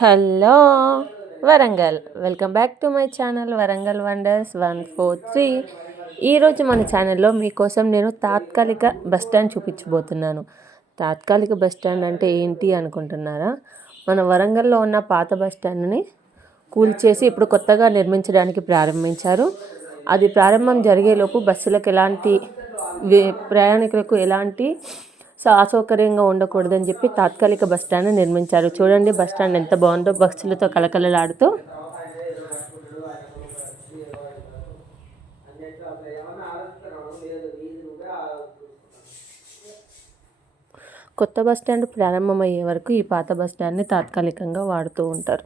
Hello Warangal, welcome back to my channel Warangal wonders 143. ఈరోజు మన ఛానల్లో మీకోసం నేను తాత్కాలిక బస్ స్టాండ్ చూపించబోతున్నాను. తాత్కాలిక బస్ స్టాండ్ అంటే ఏంటి అనుకుంటున్నారా? మన వరంగల్లో ఉన్న పాత బస్ స్టాండ్ని కూల్చేసి ఇప్పుడు కొత్తగా నిర్మించడానికి ప్రారంభించారు. అది ప్రారంభం జరిగేలోపు బస్సులకు ఎలాంటి ప్రయాణికులకు ఎలాంటి అసౌకర్యంగా ఉండకూడదని చెప్పి తాత్కాలిక బస్ స్టాండ్ నిర్మించారు. చూడండి బస్ స్టాండ్ ఎంత బాగుందో, బస్సులతో కలకలలాడుతూ. కొత్త బస్ స్టాండ్ ప్రారంభమయ్యే వరకు ఈ పాత బస్ స్టాండ్ని తాత్కాలికంగా వాడుతూ ఉంటారు.